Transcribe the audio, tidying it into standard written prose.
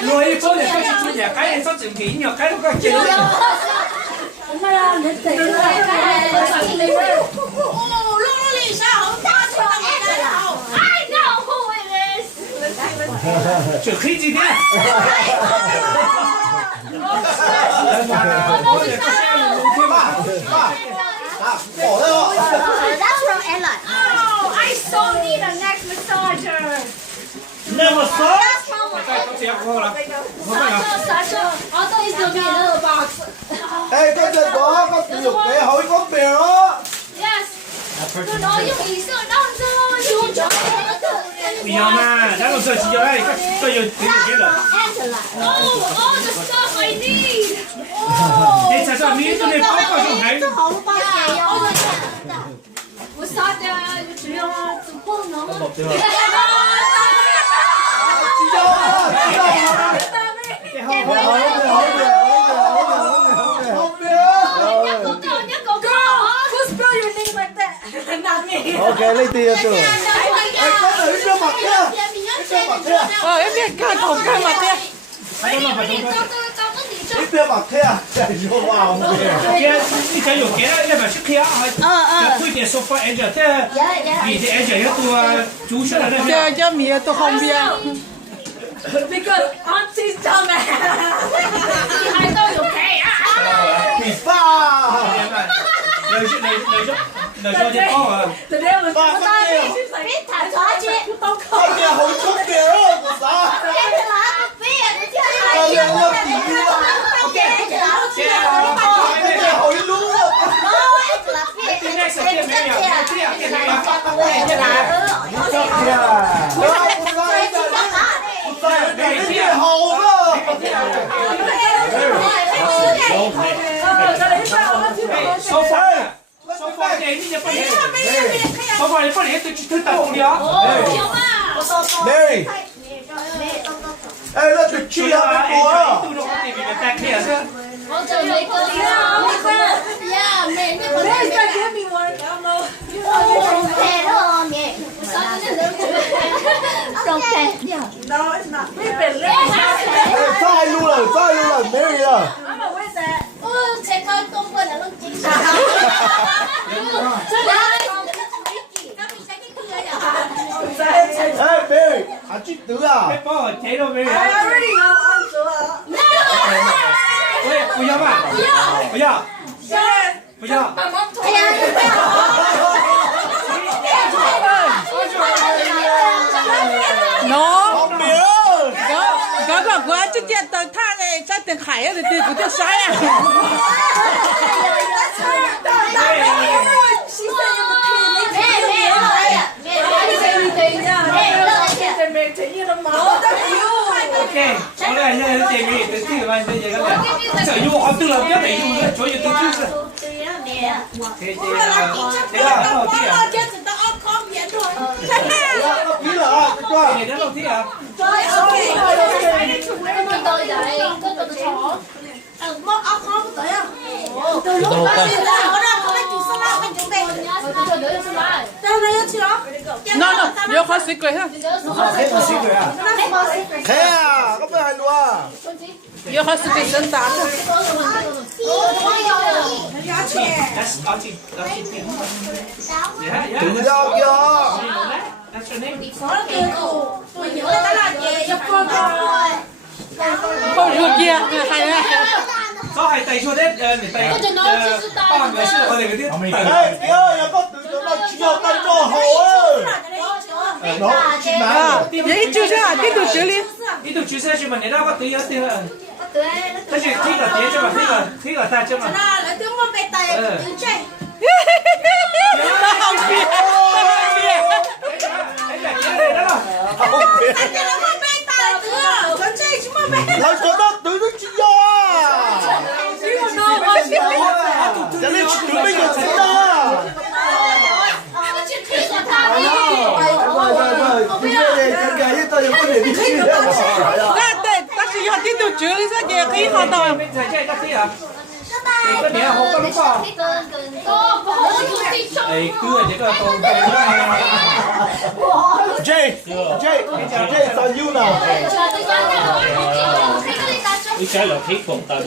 Lùi chỗ này cái chuyện nhà cái này sao chừng kỹ nhở cái nó có chịu. Mà là đến tiền rồi. Ồ, lúc nó lì sao không ta cho em đâu. I know who it is. Chỉ khi gì thế? Bỏ ra rồi. That's from Ellen. Oh, I so need a neck massager. Never saw. That's from Sasha. Also, it's gonna be a little box. Ê, con đừng có sử dụng cái hối con bèo đó. Yes. Tôi nói dùng ý sợ đau rồi. Chú cho Bây giờ mà, đã làm sao chỉ cho đây, tôi giờ tìm được cái rồi. Oh, all the stuff I need. Thế sao sao miếng tôi nên có trong hành. Massage只要怎么能？ Chị đâu à? Chị đâu à? Cái hông bèo. Nhắc cậu Who spell your name like that? Not me. Ok, lấy tiền rồi. Ê, con thử cho mặt kia. Cho mặt kia. Em biết cả thùng cả mặt kia. Cái bèo mặt kia. Chạy vô vào không bèo.你讲有给那边是开啊，要贵点 sofa edge， 这你的 edge 要多主选的那边。Cho mía tôi không biết. Because auntie's dumb ass. 你还都有陪啊！ Quỷ pha. Lời cho đi con à. Today was Pha con bèo. biết thả gió chứ. Con bèo hối con bèo đó. Của sao? Con bèo nhập tỉ yêu. Con bèo hối lũ. Cái này sẽ tiền mấy nhỉ? Cái này là phát tăng này như nào? Cái hầu đó. Sofa này đi nhập đi. Sofa này phải để tôi tập đi á. Mary. Ê, nó được chia với cô đó. Tôi đâu có tìm được tag kia chứ. Yeah, man. Today's not give me one. I don't know. No, it's not. We've been living. Ê, sai luôn rồi, Mary à. I'm gonna win that. Sẽ coi công quân ở lưng chính xác. Ê, Mary, à chị tứ à? Cái bao thế đâu mấy I already know I'm sure. Ôi, bây giờ mà. Bây giờ. Yes. Bây giờ. No. Không biết. Có quá chứ chết tao tha này sao tiền khải thì tiền của tôi sai à. She said you could Ok, có lẽ là tiền gì từ từ mà bây giờ các bạn sở hữu họ tự làm tiếp để dùng nữa cho những thứ chứ. Thế là đầu tiên à? Nó ký là à, cái qua. Thế là đầu tiên à? No, yo khó xích cười ha. Thế là xí rồi à? Thế à, có phải hành luôn à? Yo khó xích cười sân tán. Tự đâu kìa. That's your name. Không được kia, hay ha. Có hai tay cho đấy, để tay. Ba người sẽ có thể cái tiếp. Ê, kìa ơi, nó có từ nó chia tay cho hậu ơi. Đó, chị má. Vậy chưa ra, tiếp tục xử lý. Ít được chuyên xe chứ mà nếu đâu có tí á thì là. Thế thì khi là tí chứ mà khi là ta chứ mà. Không biết. Lại có nó từ nó chia à. Cho nên chị tụi mình là thế đó. Ta chỉ học tiếp tục xử lý sao vậy? Cái họ tao. Cái mẹ họ có lúc nào? Ấy cứ ở cái con Jay, sao you nào? cái trái là khí phồng ta